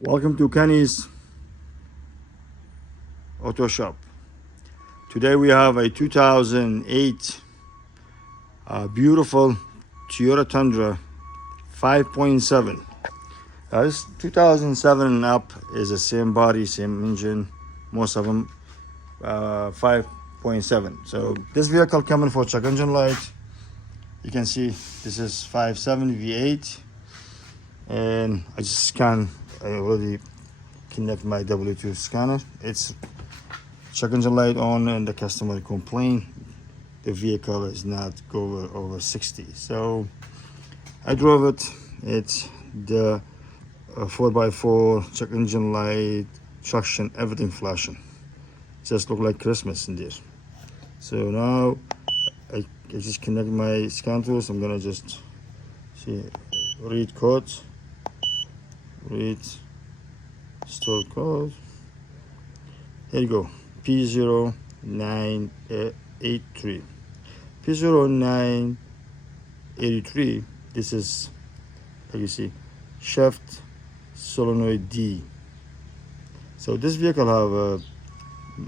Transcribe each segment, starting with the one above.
Welcome to Kenny's Auto Shop. Today we have a 2008 beautiful Toyota Tundra 5.7. This 2007 and up is the same body, same engine, most of them 5.7. So this vehicle coming for check engine light. You can see this is 5.7 V8, and I already connect my W2 scanner. It's check engine light on, and the customer complained the vehicle is not go over 60. So I drove it. It's the 4x4 check engine light, traction, everything flashing. Just look like Christmas in there. So now I just connect my scan tools. I'm gonna just see, read codes, read store code. Here you go, P0983. P0983. This is, like you see, shaft solenoid D. So this vehicle have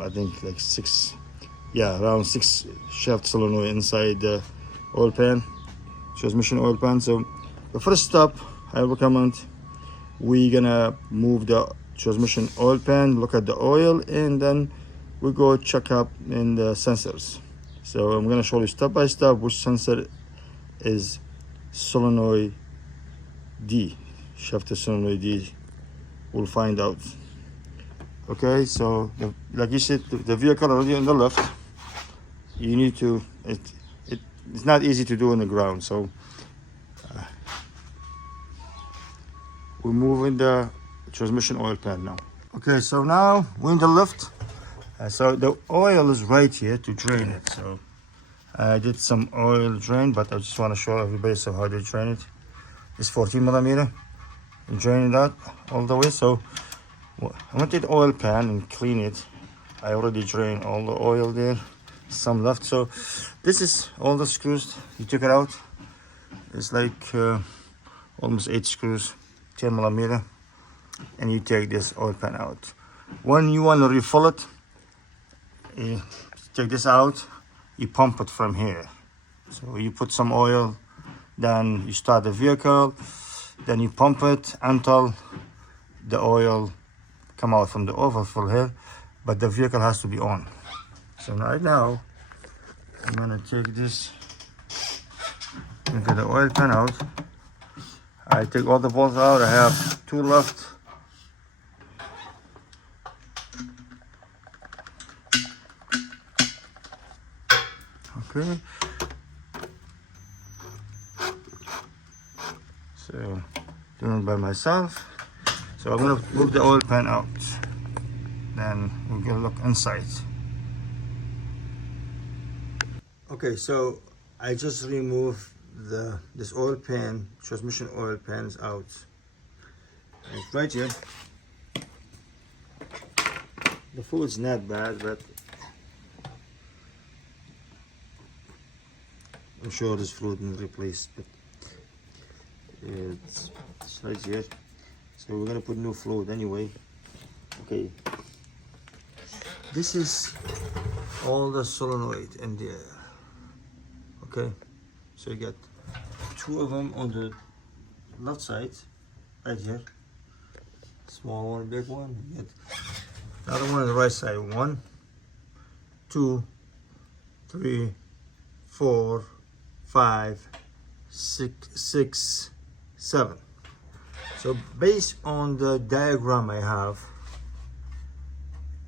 I think like around 6 shaft solenoid inside the oil pan, transmission oil pan. So the first step I recommend, we're gonna move the transmission oil pan, look at the oil, and then we go check up in the sensors. So I'm gonna show you step by step which sensor is solenoid D, shaft solenoid D. We'll find out. Okay, so like you said, the vehicle already on the left. You need to, it's not easy to do on the ground. So we're moving the transmission oil pan now. Okay, so now we're in the lift. So the oil is right here to drain it. So I did some oil drain, but I just want to show everybody how they drain it. It's 14 millimeter. I'm draining that all the way. So I went to the oil pan and clean it. I already drained all the oil there. Some left. So this is all the screws. You took it out. It's like almost 8 screws, 10 millimeter. And you take this oil pan out. When you want to refill it, you take this out, you pump it from here. So you put some oil, then you start the vehicle, then you pump it until the oil come out from the overfill here, but the vehicle has to be on. So right now, I'm gonna take this and get the oil pan out. I take all the bolts out. I have 2 left. Okay. So doing it by myself. So I'm gonna move the oil pan out. Then we're gonna look inside. Okay, so I just removed this oil pan, transmission oil pans out. It's right here. The fluid's not bad, but I'm sure this fluid needs replaced. But it's right here. So we're gonna put new fluid anyway. Okay. This is all the solenoid in there. Okay. So you get 2 of them on the left side, right here. Small one, big one. You get another one on the right side. 1, 2, 3, 4, 5, 6, 7. So based on the diagram I have,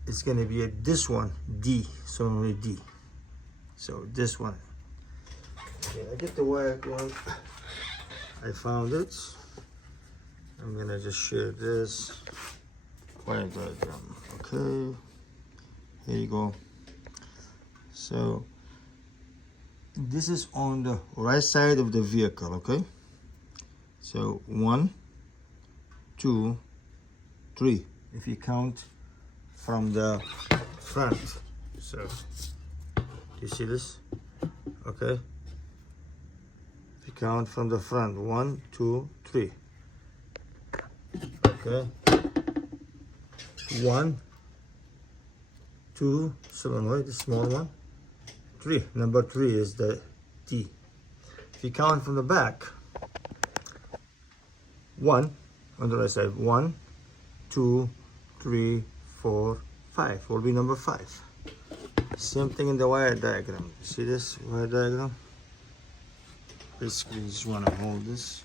it's gonna be this one, D, solenoid D. So this one. Okay, I get the wire one. I found it. I'm gonna just share this wire diagram. Okay, here you go. So this is on the right side of the vehicle. Okay, so 1, 2, 3. If you count from the front. So you see this? Okay. If you count from the front, 1, 2, 3. Okay. 1, 2 solenoid, the small one. 3, number 3 is the D. If you count from the back, 1 on the right side, 1, 2, 3, 4, 5 will be number 5. Same thing in the wire diagram. See this wire diagram? Basically, you just want to hold this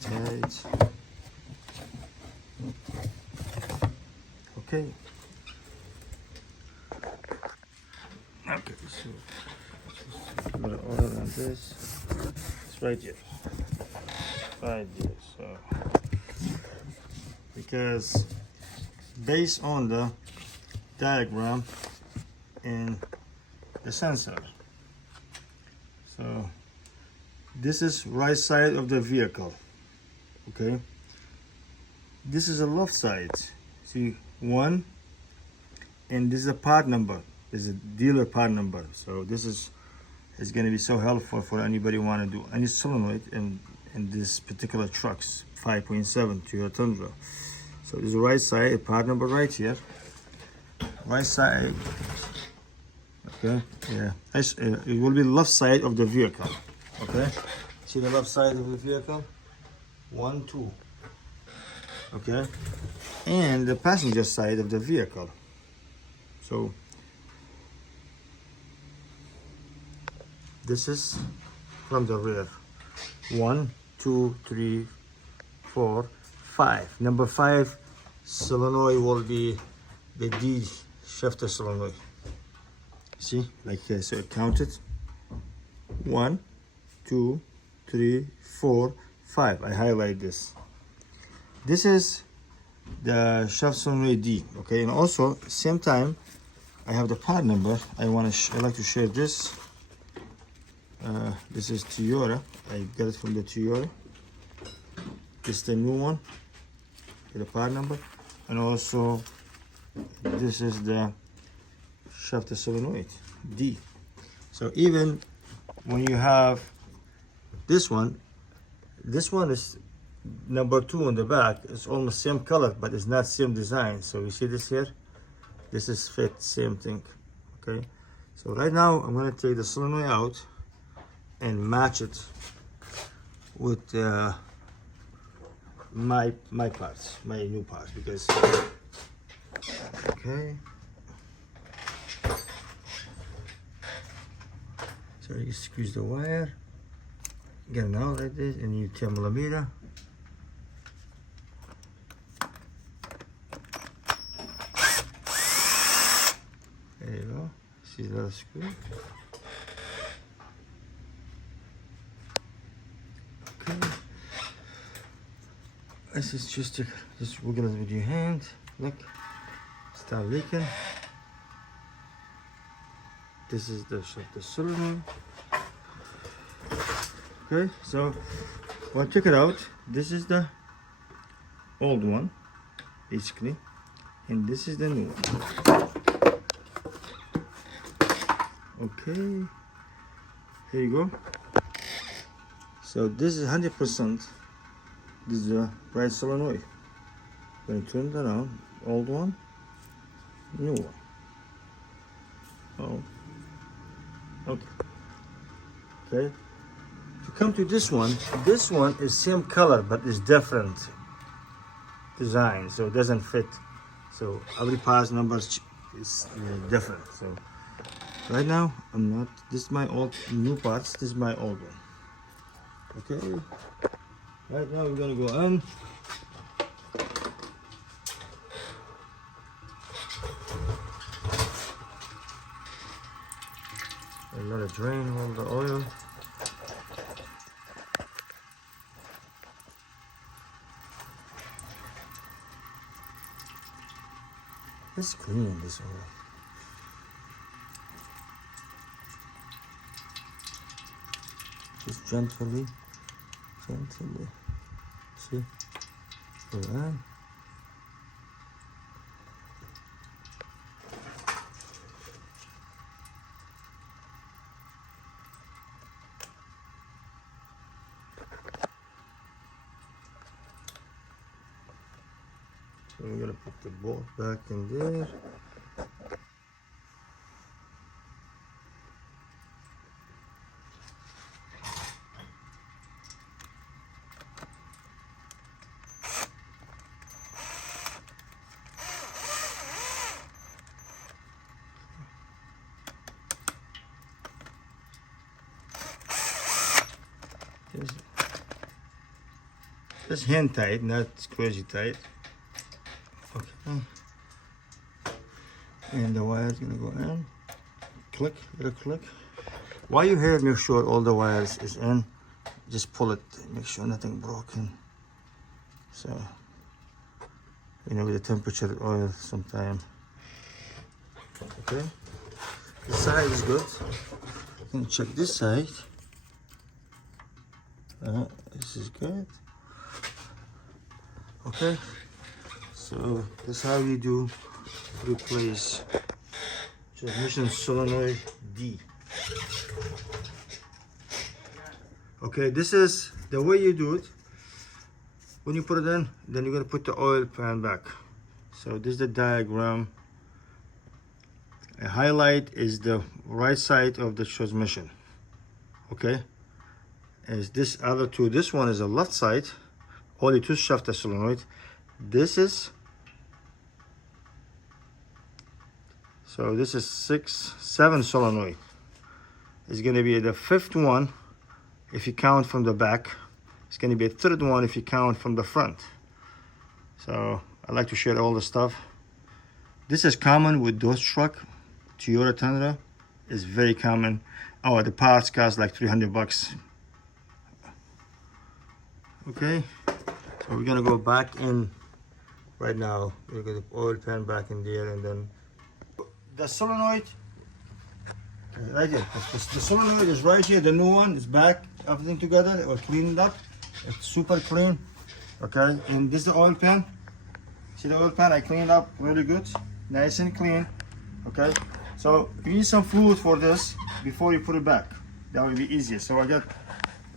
tight. Okay. Okay, so I'm gonna order on this. It's right here. Right here. So because based on the diagram in the sensor, so this is right side of the vehicle. Okay, this is a left side. See, 1, and this is a part number. This is a dealer part number. So this is going to be so helpful for anybody who want to do any solenoid in this particular trucks 5.7 Toyota Tundra. So this is the right side, a part number right here. Right side. Okay, yeah. It will be left side of the vehicle. Okay, see the left side of the vehicle. 1, 2. Okay, and the passenger side of the vehicle. So this is from the rear. 1, 2, 3, 4, 5. Number 5 solenoid will be the D shifter solenoid. See, like here, so count it. 1, 2, 3, 4, 5. I highlight this. This is the shaft solenoid D. Okay, and also same time I have the part number. I like to share this. This is Toyota. I got it from the Toyota. This is the new one. The part number, and also this is the shaft solenoid D. So even when you have this one is number 2 on the back. It's almost same color, but it's not same design. So you see this here? This is fit, same thing. Okay. So right now I'm gonna take the solenoid out and match it with my parts, my new parts, because okay. So you squeeze the wire, get it out like this, and you 10 millimeter. There you go. See the little screw. Okay. This is just wiggle it with your hand. Look, start leaking. This is the solenoid. Okay, so when I took it out, this is the old one, basically, and this is the new one. Okay, here you go. So this is 100%. This is the right solenoid. Going to turn it around. Old one, new one. Oh, okay. Okay. To come to this one is same color but it's different design, so it doesn't fit. So every part number is different. So right now I'm not. This is my old new parts. This is my old one. Okay. Right now we're gonna go in. And let it drain all the oil. Let's clean this oil. Just gently. See? Put it on. So we're gonna put the bolt back in there. Just hand tight, not crazy tight. Okay. And the wire's gonna go in. Click, little click. While you're here, make sure all the wires is in. Just pull it, make sure nothing broken. So, you know, with the temperature of oil sometime. Okay. This side is good. You can check this side. This is good. Okay, so that's how you do replace transmission solenoid D. Okay, this is the way you do it. When you put it in, then you're gonna put the oil pan back. So this is the diagram. A highlight is the right side of the transmission. Okay, as this other two, this one is the left side. Only two shaft the solenoid. This is, so this is 6, 7 solenoid. It's going to be the fifth one if you count from the back. It's going to be a third one if you count from the front. So I like to share all the stuff. This is common with those truck. Toyota Tundra is very common. Oh, the parts cost like 300 bucks. Okay. So we're gonna go back in right now. We're gonna put the oil pan back in there, and then the solenoid right here. The solenoid is right here. The new one is back. Everything together. We'll clean it up. It's super clean. Okay. And this is the oil pan. See the oil pan? I cleaned up really good, nice and clean. Okay. So you need some fluid for this before you put it back. That will be easier. So I got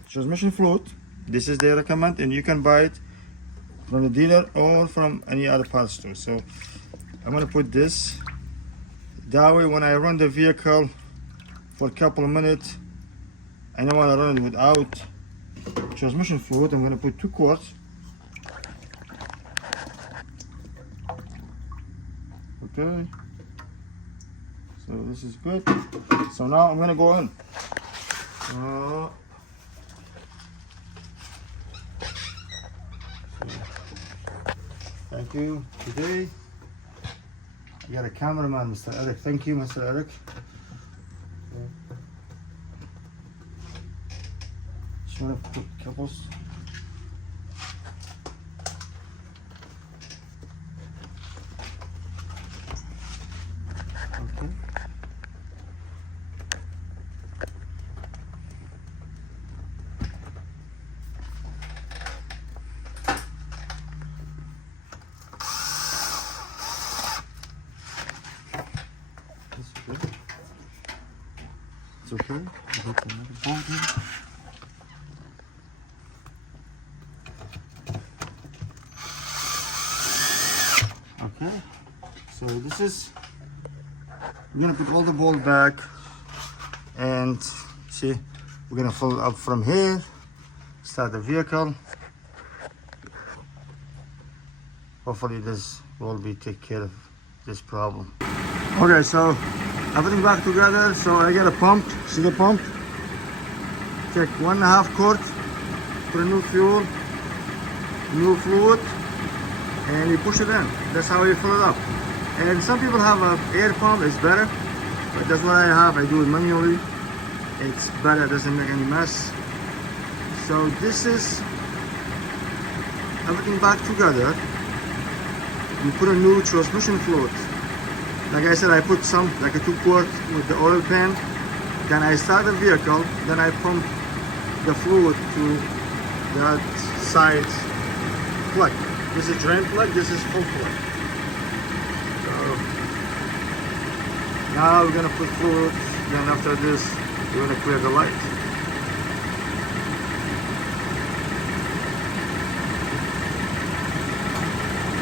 transmission fluid. This is the recommend, and you can buy it from the dealer or from any other parts store. So I'm gonna put this. That way when I run the vehicle for a couple of minutes, I don't wanna run it without transmission fluid. I'm gonna put 2 quarts. Okay. So this is good. So now I'm gonna go in. Thank you. Today, I got a cameraman, Mr. Eric. Thank you, Mr. Eric. Just want to put couples. Okay. It's okay. Okay. So this is, we're gonna put all the bolt back, and see, we're gonna fill up from here, start the vehicle. Hopefully this will be take care of this problem. Okay, so everything back together. So I got a pump. See the pump? Take 1.5 quart, put a new fuel, new fluid, and you push it in. That's how you fill it up. And some people have an air pump, it's better, but that's what I have. I do it manually. It's better, it doesn't make any mess. So this is everything back together. You put a new transmission fluid. Like I said, I put some, like a 2 quart with the oil pan. Then I start the vehicle, then I pump the fluid to that side plug. This is drain plug, this is full plug. So now we're gonna put fluid, then after this, we're gonna clear the light.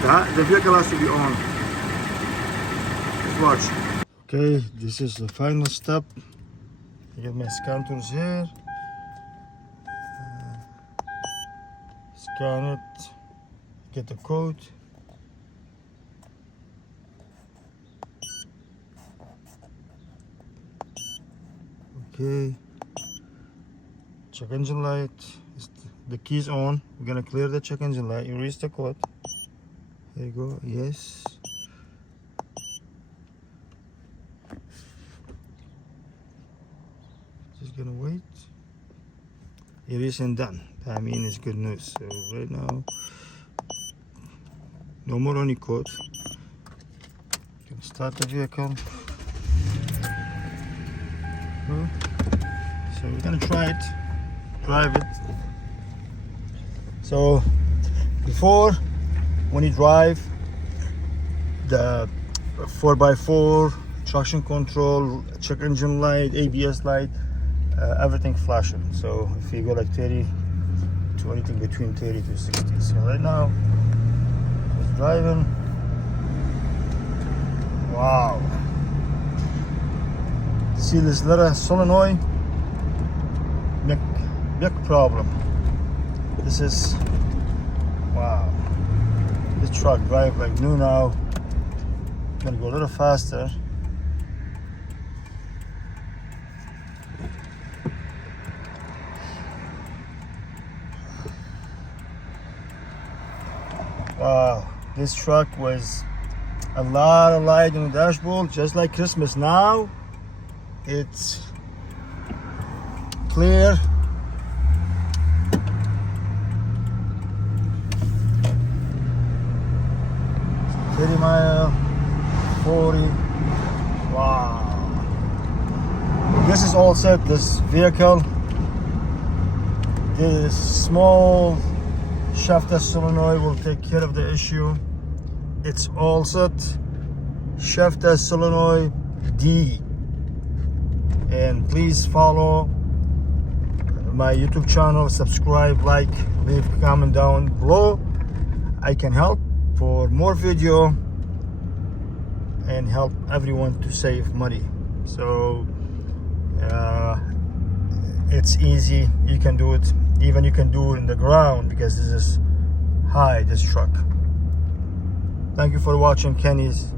The vehicle has to be on. Let's watch. Okay, this is the final step. I get my scan tools here. Scan it. Get the code. Okay. Check engine light. The key's on. We're gonna clear the check engine light. Erase the code. There you go. Yes. Just gonna wait. Erase and done. That means it's good news. So right now, no more running code. Gonna start the vehicle. So we're gonna try it, drive it. So before, when you drive the 4x4, traction control, check engine light, ABS light, everything flashing. So if you go like 30 to anything between 30 to 60. So right now, it's driving. Wow. See this little solenoid? Big problem. This is, wow. This truck drive like new now. Gonna go a little faster. Wow, this truck was a lot of light on the dashboard, just like Christmas. Now it's clear. It's 30 mile, 40. Wow. This is all set, this vehicle. This small shafted solenoid will take care of the issue. It's all set. Shafted solenoid D. And please follow my YouTube channel, subscribe, like, leave a comment down below. I can help for more video and help everyone to save money. So it's easy, you can do it. Even you can do it in the ground because this is high, this truck. Thank you for watching Kenny's